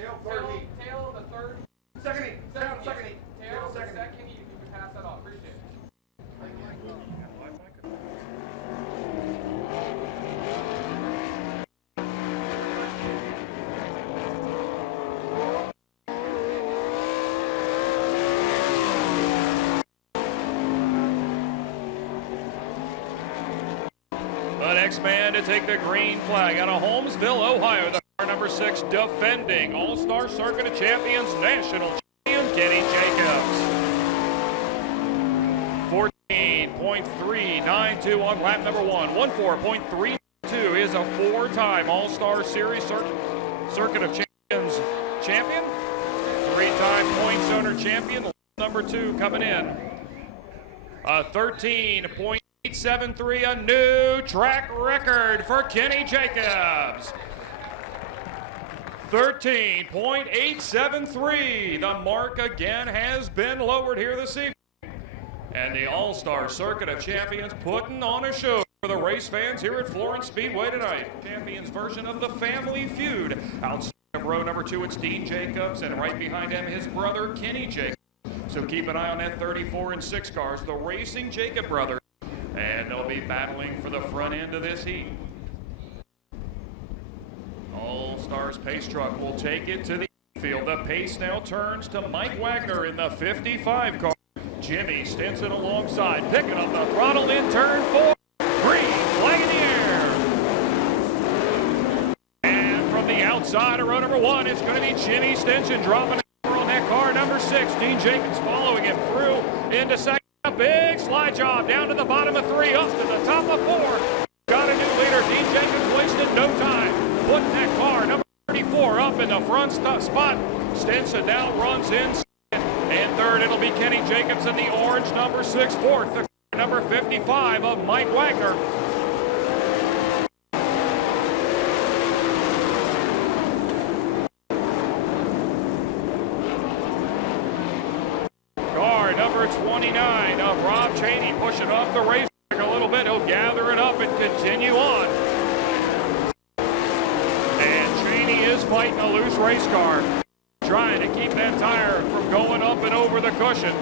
Tail the third. Second heat. Second heat. Tail the second heat. You can pass that off. Appreciate it. The next man to take the green flag out of Holmesville, Ohio, the car number 6, defending All-Star Circuit of Champions national champion Kenny Jacobs. 14.392 on lap number 1. 14.32 is a 4-time All-Star Series Circuit of Champions champion. 3-time points owner champion. Lap number 2 coming in. 13.873, a new track record for Kenny Jacobs. 13.873. The mark again has been lowered here this evening. And the All-Star Circuit of Champions putting on a show for the race fans here at Florence Speedway tonight. Champions version of the Family Feud. Outside of row number 2, it's Dean Jacobs, and right behind him, his brother Kenny Jacobs. So keep an eye on that 34 and 6 cars, the Racing Jacob brothers. And they'll be battling for the front end of this heat. All-Stars pace truck will take it to the field. The pace now turns to Mike Wagner in the 55 car. Jimmy Stinson alongside, picking up the throttle in turn 4. Green flag in the air. And from the outside of row number 1, it's going to be Jimmy Stinson dropping on that car number 6. Dean Jacobs following him through into second. A big slide job down to the bottom of 3, up to the top of 4. Got a new leader. Dean Jacobs wasted no time putting that car number 34 up in the front spot. Stinson now runs in second. And third, it'll be Kenny Jacobs in the orange number 6. Fourth, the number 55 of Mike Wagner. Car number 29 of Rob Cheney pushing off the racetrack a little bit. He'll gather it up and continue on. And Cheney is fighting a loose race car, trying to keep that tire from going up and over the cushion.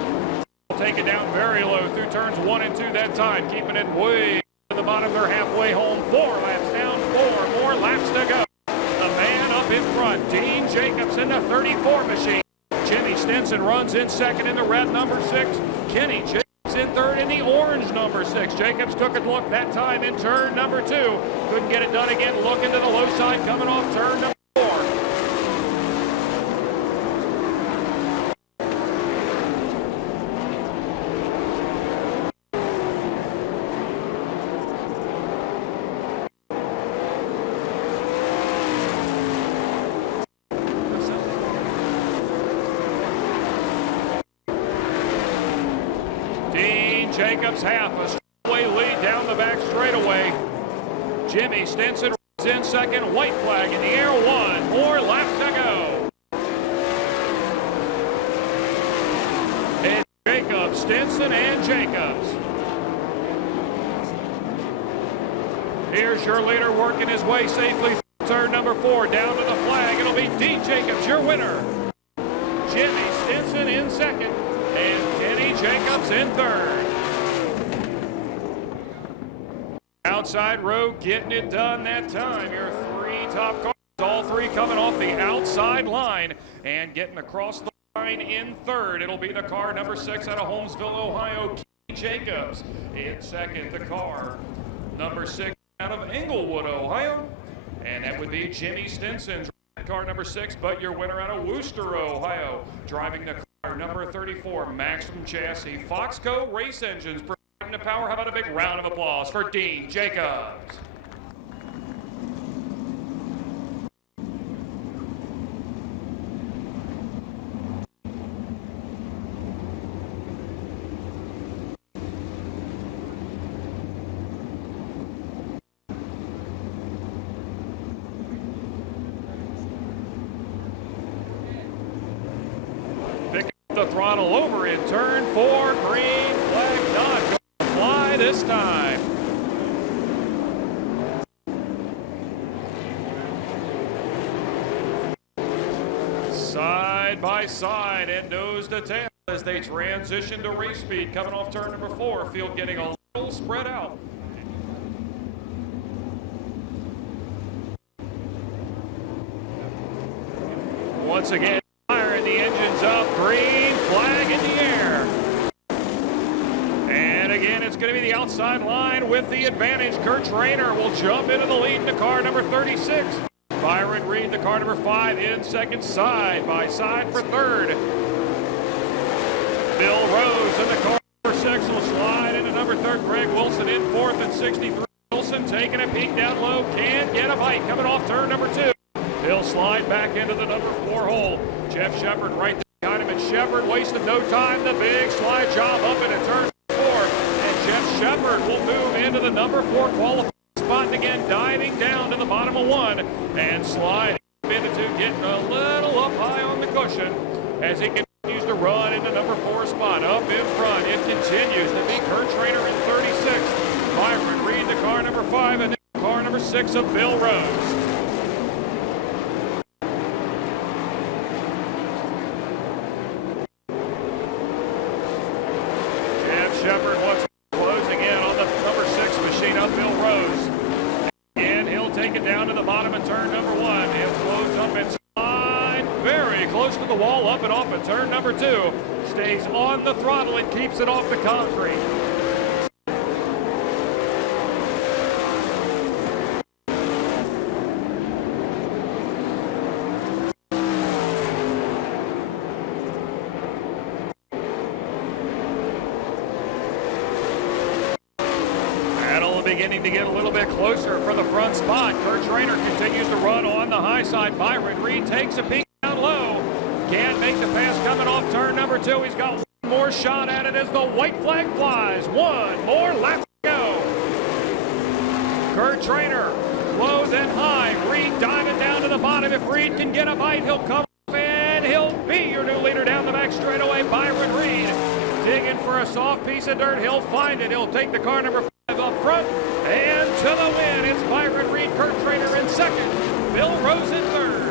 Take it down very low through turns 1 and 2 that time, keeping it way to the bottom. They're halfway home. 4 laps down, 4 more laps to go. The man up in front, Dean Jacobs in the 34 machine. Jimmy Stinson runs in second in the red number 6. Kenny Jacobs in third in the orange number 6. Jacobs took a look that time in turn number 2. Couldn't get it done again. Looking to the low side, coming off turn number 4. Jacobs half a straightaway lead down the back straightaway. Jimmy Stinson runs in second. White flag in the air. 1 more lap to go. It's Jacobs, Stinson, and Jacobs. Here's your leader working his way safely through turn number 4 down to the flag. It'll be Dean Jacobs, your winner. Jimmy Stinson in second, and Kenny Jacobs in third. Outside row getting it done that time. Your 3 top cars, all 3 coming off the outside line and getting across the line in third. It'll be the car number 6 out of Holmesville, Ohio, Kenny Jacobs. In second, the car number 6 out of Englewood, Ohio. And that would be Jimmy Stinson's car number 6, but your winner out of Wooster, Ohio, driving the car number 34, Maximum Chassis, Foxco Race Engines. The power. How about a big round of applause for Dean Jacobs? Picking up the throttle over in turn 4, green flag not fly this time. side by side and nose to tail as they transition to race speed. Coming off turn number 4, field getting a little spread out. Once again, firing the engines up, green flag in the air. And again, it's going to be the outside line with the advantage. Kurt Trainer will jump into the lead in the car number 36. Byron Reed, the car number 5, in second, side by side for third. Bill Rose in the car number 6 will slide into number 3. Greg Wilson in 4th at 63. Wilson taking a peek down low, can't get a bite coming off turn number 2. He'll slide back into the number 4 hole. Jeff Shepard right there behind him, and Shepard wasted no time. The big slide job up into turn 4. And Jeff Shepard will move into the number 4 qualifying spot, and again diving down to the bottom of 1 and sliding into 2, getting a little up high on the cushion as he continues to run into number 4 spot. Up in front, it continues to be Kurt Trainer in 36. Byron Reed, the car number 5, and then car number 6 of Bill Rose. Shepard once closing in on the number 6 machine of Bill Rose. And he'll take it down to the bottom of turn number 1. He'll close up and slide very close to the wall, up and off of turn number 2. Stays on the throttle and keeps it off the concrete. Beginning to get a little bit closer for the front spot. Kurt Trainer continues to run on the high side. Byron Reed takes a peek down low. Can't make the pass coming off turn number 2. He's got one more shot at it as the white flag flies. One more lap to go. Kurt Trainer low then high. Reed diving down to the bottom. If Reed can get a bite, he'll come up and he'll be your new leader down the back straightaway. Byron Reed digging for a soft piece of dirt. He'll find it. He'll take the car number 5 up front, and to the win, it's Byron Reed, Kurt Trainer in 2nd, Bill Rose in 3rd.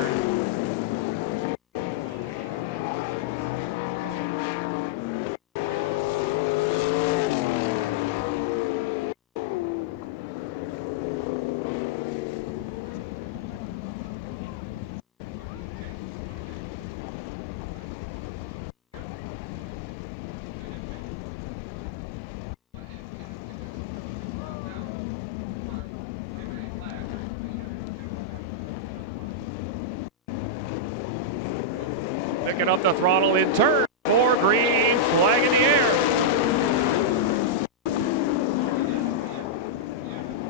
Picking up the throttle in turn 4, green flag in the air.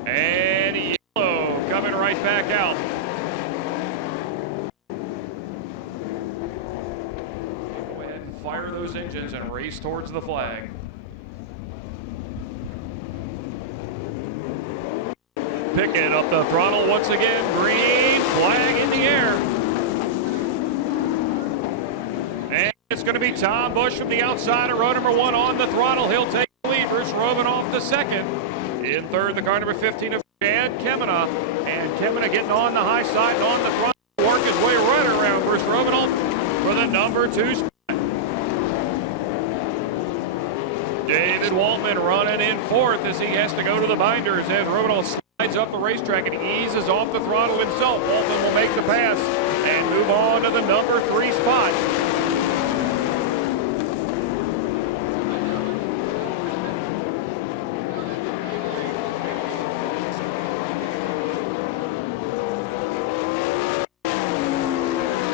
And yellow coming right back out. Go ahead and fire those engines and race towards the flag. Picking up the throttle once again, green flag in the air. It's going to be Tom Bush from the outside of row number 1 on the throttle. He'll take the lead. Bruce Romanoff the 2nd. In 3rd, the car number 15 of Chad Kemena. And Kemena getting on the high side and on the throttle. Work his way right around Bruce Romanoff for the number 2 spot. David Waltman running in 4th as he has to go to the binders as Romanoff slides up the racetrack and eases off the throttle himself. Waltman will make the pass and move on to the number 3 spot.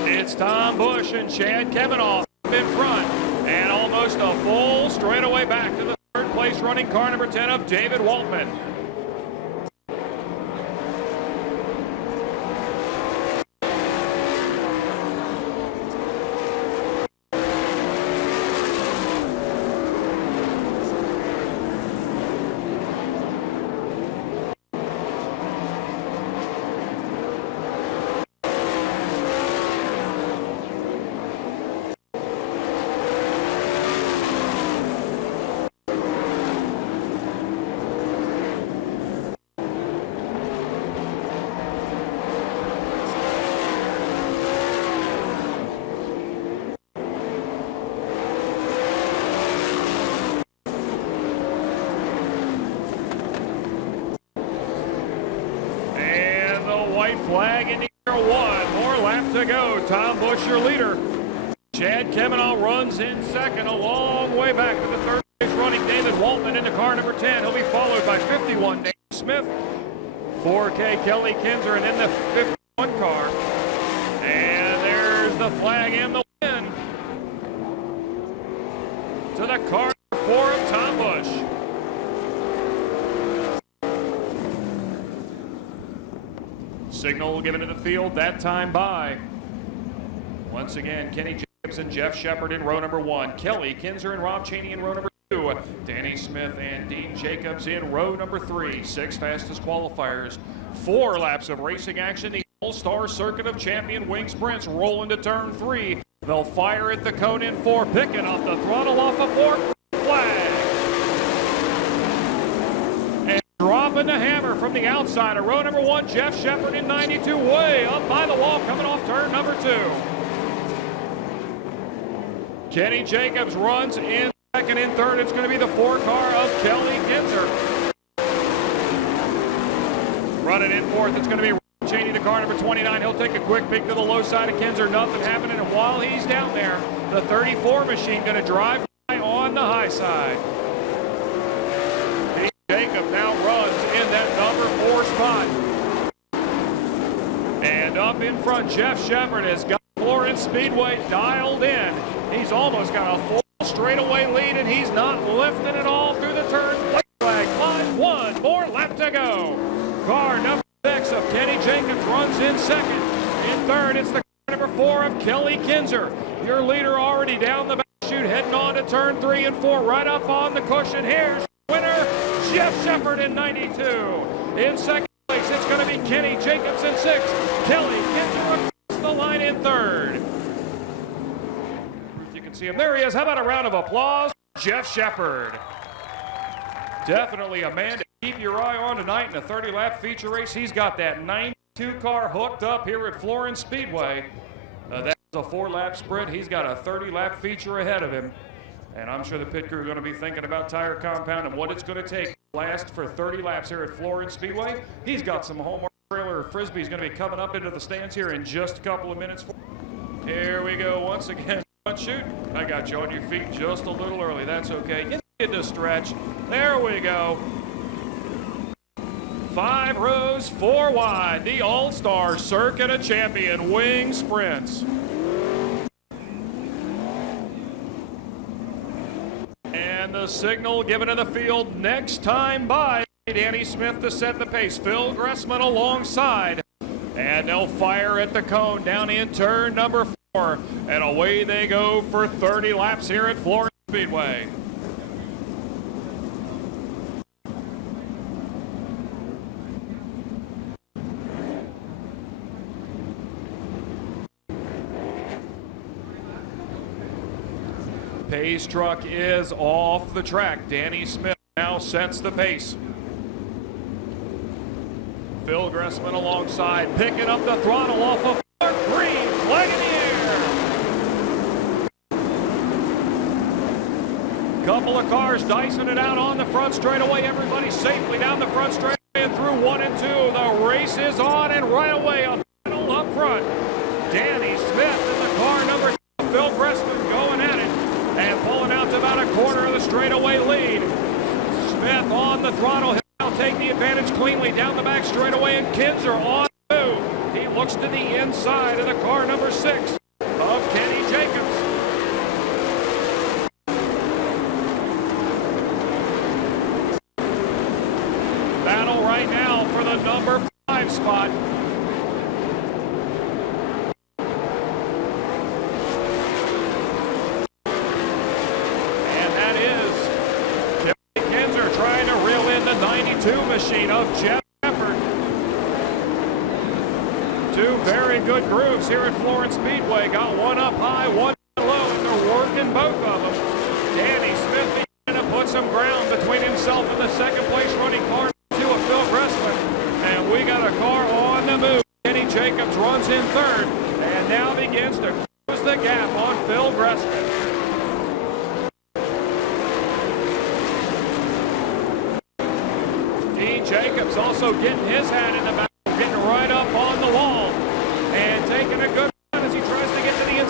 It's Tom Bush and Chad Kemenoff in front, and almost a full straightaway back to the 3rd place running car number 10 of David Waltman. flag in the air. One more lap to go. Tom Busch, your leader. Chad Kemenah runs in second, a long way back to the third place running. David Waltman into car number 10. He'll be followed by 51, Dave Smith. 4K, Kelly Kinzer, and in the 51 car. And there's the flag and the win to the car number 4 of Tom Busch. Signal given to the field, that time by, once again, Kenny Jacobs and Jeff Shepard in row number 1. Kelly Kinzer and Rob Cheney in row number 2. Danny Smith and Dean Jacobs in row number 3. 6 fastest qualifiers. 4 laps of racing action. The All-Star Circuit of Champion Wing Sprints roll into turn 3. They'll fire at the cone in 4, picking up the throttle off of 4. Flag. Dropping the hammer from the outside of row number 1, Jeff Shepard in 92, way up by the wall, coming off turn number 2. Kenny Jacobs runs in second. In third, it's going to be the 4 car of Kelly Kinzer. Running in fourth, it's going to be Cheney, the car number 29. He'll take a quick peek to the low side of Kinzer. Nothing happening, and while he's down there, the 34 machine going to drive by on the high side. Jacob now runs in that number 4 spot. And up in front, Jeff Shepard has got Florence Speedway dialed in. He's almost got a full straightaway lead, and he's not lifting it all through the turn. White flag flies. 1 more lap to go. Car number 6 of Kenny Jacobs runs in second. In third, it's the car number 4 of Kelly Kinzer. Your leader already down the back chute, heading on to turn 3 and 4, right up on the cushion. Here's winner, Jeff Shepard in 92. In second place, it's going to be Kenny Jacobs in 6th. Kelly Kinzer across the line in 3rd. You can see him. There he is. How about a round of applause? Jeff Shepard. Definitely a man to keep your eye on tonight in a 30-lap feature race. He's got that 92 car hooked up here at Florence Speedway. That's a 4-lap sprint. He's got a 30-lap feature ahead of him. And I'm sure the pit crew are going to be thinking about tire compound and what it's going to take to last for 30 laps here at Florence Speedway. He's got some Hallmark trailer frisbees going to be coming up into the stands here in just a couple of minutes. Here we go once again. Front chute. I got you on your feet just a little early. That's okay. Get into stretch. There we go. 5 rows, 4 wide. The All-Star Circuit of Champion Wing Sprints. And the signal given to the field next time by Danny Smith to set the pace. Phil Gressman alongside. And they'll fire at the cone down in turn number 4. And away they go for 30 laps here at Florence Speedway. Pace truck is off the track. Danny Smith now sets the pace. Phil Gressman alongside, picking up the throttle off of green, flag in the air. Couple of cars dicing it out on the front straightaway. Everybody safely down the front straightaway and through 1 and 2. The race is on, and right away a battle up front. Danny Smith in the car number 2. Phil Gressman going at it and pulling out to about a quarter of the straightaway lead. Smith on the throttle. He'll take the advantage cleanly down the back straightaway, and Kinzer on 2. He looks to the inside of the car number 6 of Kenny Jacobs. Battle right now for the number 5 spot. Trying to reel in the 92 machine of Jeff Shepard. 2 very good grooves here at Florence Speedway. Got one up high, one low, and they're working both of them. Danny Smith beginning to put some ground between himself and the second place running car 2 of Phil Gressman. And we got a car on the move. Kenny Jacobs runs in 3rd and now begins to close the gap on Phil Gressman. Jacobs also getting his hat in the back, getting right up on the wall.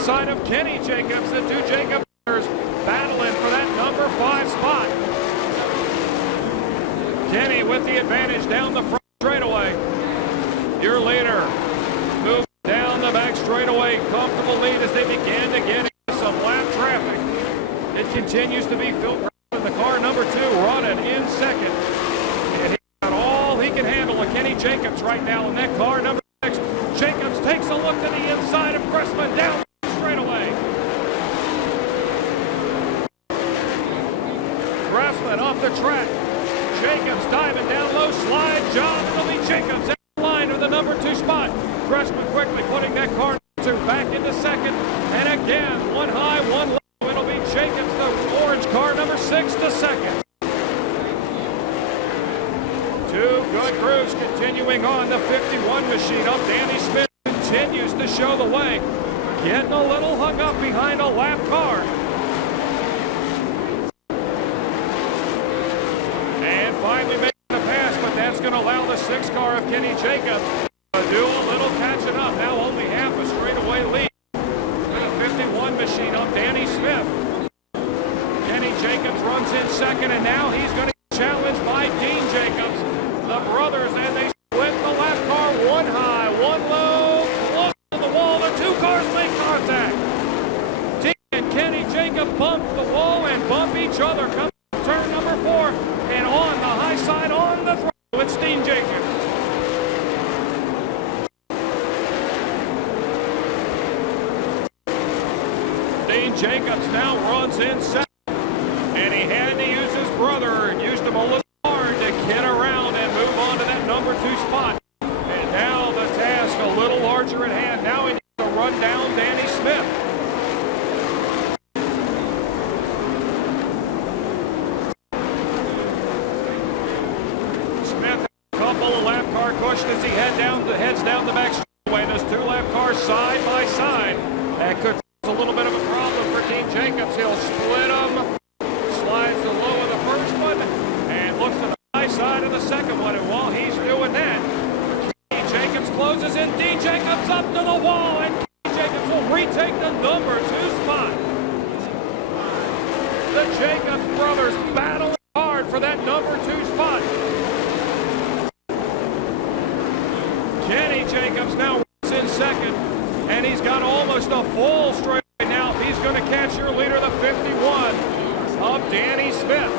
inside of Kenny Jacobs. The two Jacobs battling for that number 5 spot. Kenny with the advantage down the front straightaway. Your leader moves down the back straightaway. Comfortable lead as they begin to get into some lap traffic. It continues to be Phil in the car number 2 running in second. And he's got all he can handle of Kenny Jacobs right now in that car number 6. Jacobs takes a look to the inside of Cressman down the straightaway. Cressman off the track. Jacobs diving down low, slide job. It'll be Jacobs at the line with the number 2 spot. Cressman quickly putting that car number 2 back into second. And again, one high, one low. It'll be Jacobs, the orange car number 6 to second. 2 good crews continuing on. The 51 machine up. Danny Smith continues to show the way. Getting a little hung up behind a lap car. And finally making the pass, but that's going to allow the 6 car of Kenny Jacobs to do a little catching up. Now only half a straightaway lead. The 51 machine up, Danny Smith. Kenny Jacobs runs in second, and now he's going to get challenged by Dean Jacobs. The brothers, and they split the lap car, one high, one low, close to the wall. The 2 cars make contact. Dean and Kenny Jacobs bump the wall and bump each other. Come turn number 4, and on the high side, on the throttle, it's Dean Jacobs. Dean Jacobs now runs in second, and he had to use his brother and used him a little hard to get around and move on to that number 2 spot. And now the task a little larger at hand. Now he needs to run down Danny Smith. Smith a couple of lap car cushions as he heads down the back straightaway. Those 2 lap cars side by side. That could a little bit of a problem for Dean Jacobs. He'll split them, slides the low of the first one, and looks to the high side of the second one. And while he's doing that, Dean Jacobs closes in. Dean Jacobs up to the wall, and Dean Jacobs will retake the number 2 spot. The Jacobs brothers battling hard for that number 2 spot. Kenny Jacobs now runs in second. And he's got almost a full straight now. He's going to catch your leader, the 51 of Danny Smith.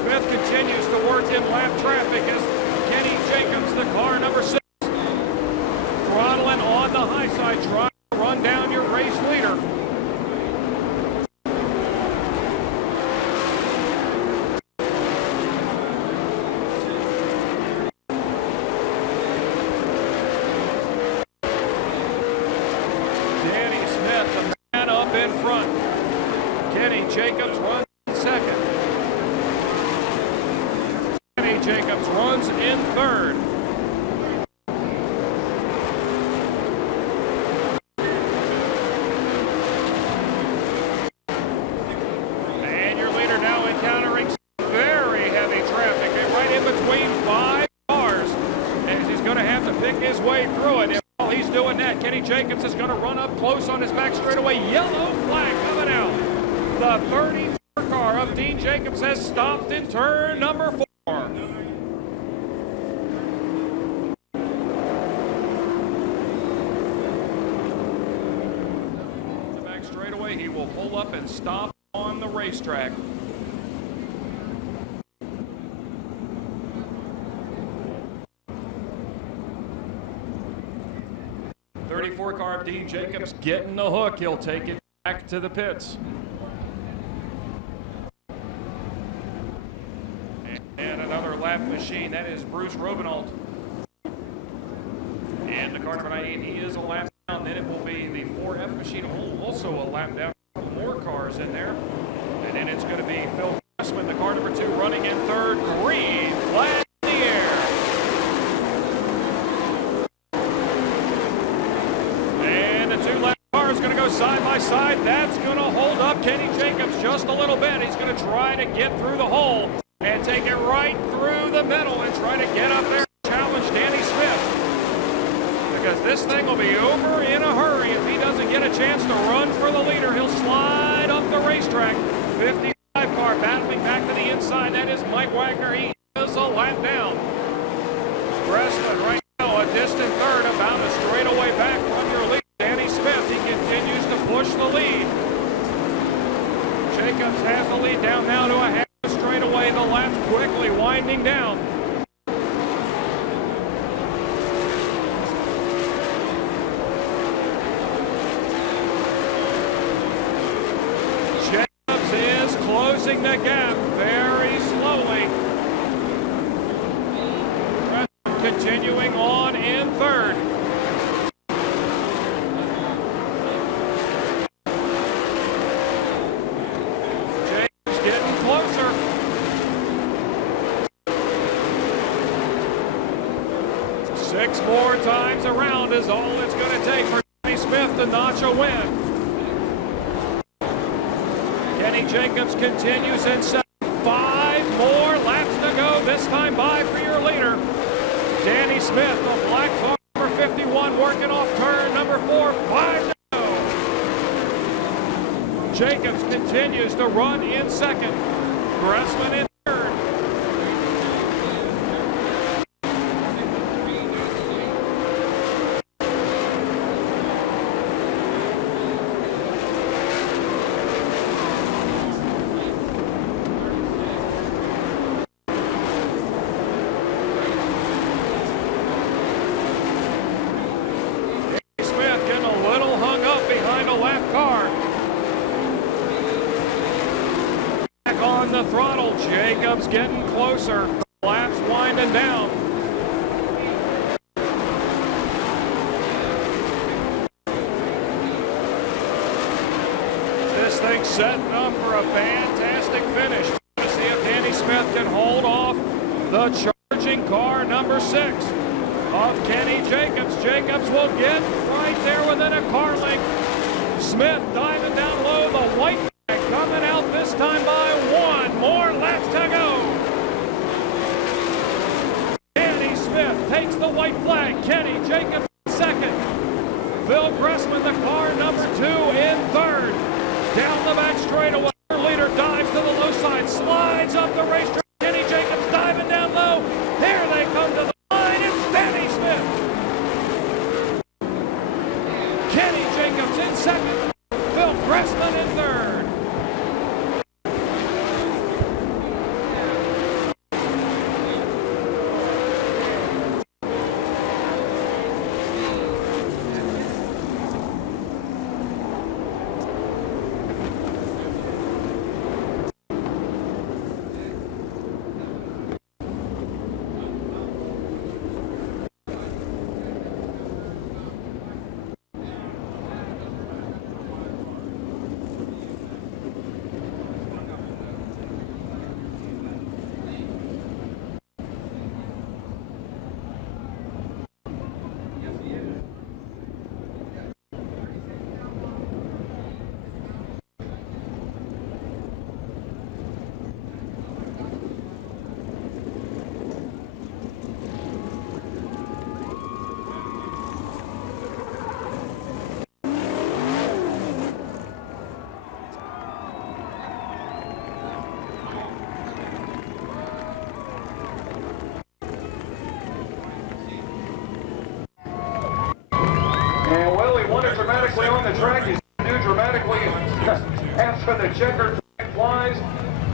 Smith continues to work in lap traffic as Kenny Jacobs, the car number 6, throttling on the high side, trying to run down your race leader. In front. Kenny Jacobs runs in second. Kenny Jacobs runs in third. And your leader now encountering very heavy traffic. And right in between 5 cars. And he's going to have to pick his way through it. While he's doing that, Kenny Jacobs is going to run up close on his back straightaway. Yellow flag coming out. The 34 car of Dean Jacobs has stopped in turn number 4. The back straightaway, he will pull up and stop on the racetrack. .34 car of Dean Jacobs getting the hook. He'll take it back to the pits. And another lap machine. That is Bruce Robinault. And the car number 98, he is a lap down. Then it will be the 4F machine, also a lap down. A couple more cars in there. And then it's going to be Phil Cressman, the car number 2, running in third. Green flag in the air. And the 2 lap cars going to go side by side. That's going to hold up Kenny Jacobs just a little bit. He's going to try to get through the hole and take it right through the middle and try to get up there and challenge Danny Smith. because this thing will be over in a hurry if he doesn't get a chance to run for the leader. He'll slide up the racetrack. 55 car battling back to the inside. That is Mike Wagner. He is a lap down. Gressman right now a distant third, about a straightaway back from your lead. Danny Smith, he continues to push the lead. Jacobs has the lead down now to a half straightaway. The laps quickly winding down. Jacobs is closing the gap very slowly. Continuing on in third. Jacobs getting closer. Six more times around is all it's going to take for Danny Smith to notch a win. Kenny Jacobs continues in second. 5 more laps to go, this time by for your leader. Danny Smith, the black car, number 51, working off turn number 4, 5 to go. Jacobs continues to run in second. Gressman in third. On the throttle, Jacobs getting closer. Laps winding down. This thing's setting up for a fantastic finish. Let's see if Danny Smith can hold off the charging car number 6 of Kenny Jacobs. Jacobs will get right there within a car length. Smith diving down low, the white flag coming out this time by 1 more lap to go. Danny Smith takes the white flag. Kenny Jacobs second. Phil Gressman, the car number 2, in third. Down the back straightaway, leader dives to the low side, slides up the racetrack. Kenny Jacobs diving down low. Here they come to the line. It's Danny Smith. Kenny Jacobs in second. Phil Gressman in third. And well, he won it dramatically on the track. He's going to do dramatically after the checkered flag flies.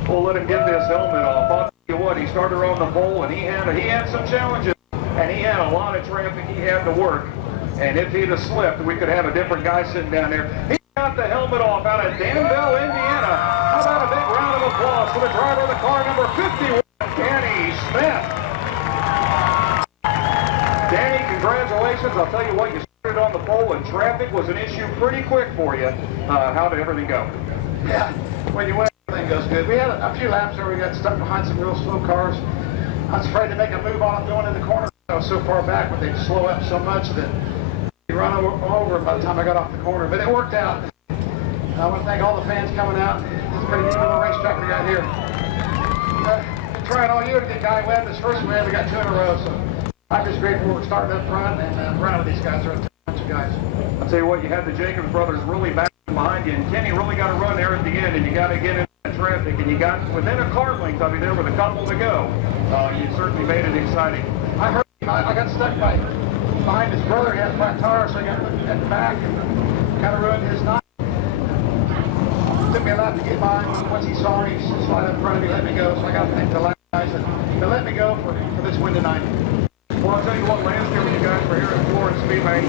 We'll let him get this helmet off. I'll tell you what, he started on the pole, and he had some challenges, and he had a lot of traffic he had to work. And if he'd have slipped, we could have a different guy sitting down there. He got the helmet off out of Danville, Indiana. How about a big round of applause for the driver of the car, number 51, Danny Smith. Danny, congratulations. I'll tell you what, you started on the pole and traffic was an issue pretty quick for you. How did everything go? Yeah, when you win, everything goes good. We had a few laps where we got stuck behind some real slow cars. I was afraid to make a move on them going in the corner. I was so far back, but they'd slow up so much that you run over by the time I got off the corner. But it worked out. I want to thank all the fans coming out. It's a pretty neat little racetrack we got here. Been trying all year to get Guy Webb his first win. We got 2 in a row, so I'm just grateful we're starting up front and running with these guys. They're a bunch of guys. I'll tell you what, you had the Jacobs brothers really back behind you, and Kenny really got to run there at the end, and you got to get in that traffic, and you got within a car length of you there with a couple to go. You certainly made it exciting. I heard him. I got stuck behind his brother. He had a flat tire, so I got at the back and kind of ruined his night. It took me a lot to get by him. Once he saw me, he slid up in front of me, let me go. So I got to thank the last guys that let me go for this win tonight. Well, I'll tell you what, last year when you guys were here at Florence Speedway,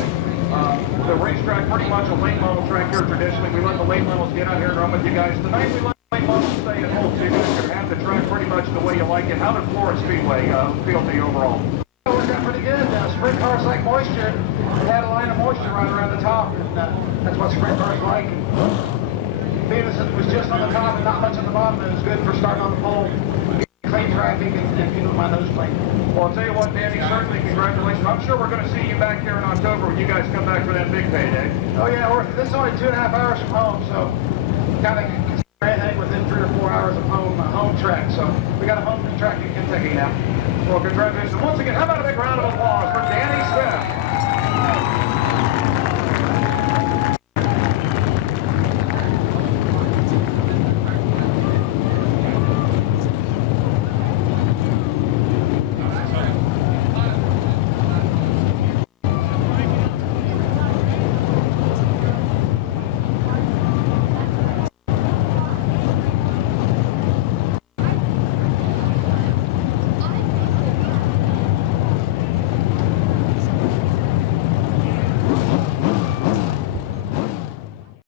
the racetrack pretty much a late model track here traditionally. We let the late models get out here and run with you guys. Tonight we let the late models stay at home, so you guys can have the track pretty much the way you like it. How did Florence Speedway feel to you overall? It worked out pretty good. Sprint cars like moisture. It had a line of moisture right around the top, and that's what sprint cars like. And being as it was just on the top and not much on the bottom, it was good for starting on the pole, clean traffic, and keeping my nose clean. Well, I'll tell you what, Danny, certainly congratulations. I'm sure we're going to see you back here in October when you guys come back for that big payday. Oh, yeah, this is only 2.5 hours from home, so kind of consider anything within 3 or 4 hours of home track. So we got a home track in Kentucky now. Well, congratulations. Once again, how about a big round of applause for Danny?